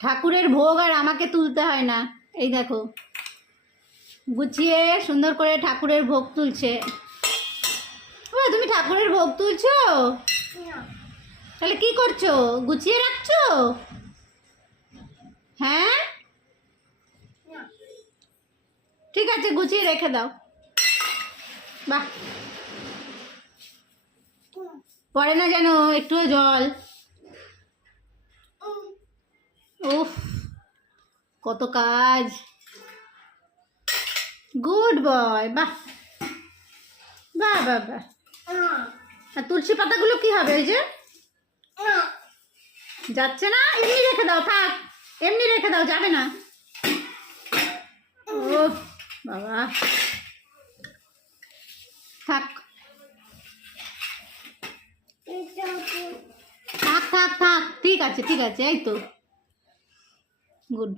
ঠাকুরের ভোগ আর আমাকে তুলতে হয় না। এই দেখো গুছিয়ে সুন্দর করে ঠাকুরের ভোগ তুলছে। ও তুমি ঠাকুরের ভোগ তুলছো? তাহলে কি করছো? গুছিয়ে রাখছো? হ্যাঁ ঠিক আছে, গুছিয়ে রেখে দাও। বাহ, পড়ে না যেন একটুও জল। উফ, কত কাজ। Good boy. বাহ বাহ বাহ বাহ। আর তুলসী পাতাগুলো কি হবে? এই যে যাচ্ছে না, এমনি রেখে দাও। থাক, এমনি রেখে দাও, যাবে না। ও বাবা, থাক থাক থাক থাক, ঠিক আছে ঠিক আছে, এই তো গুড।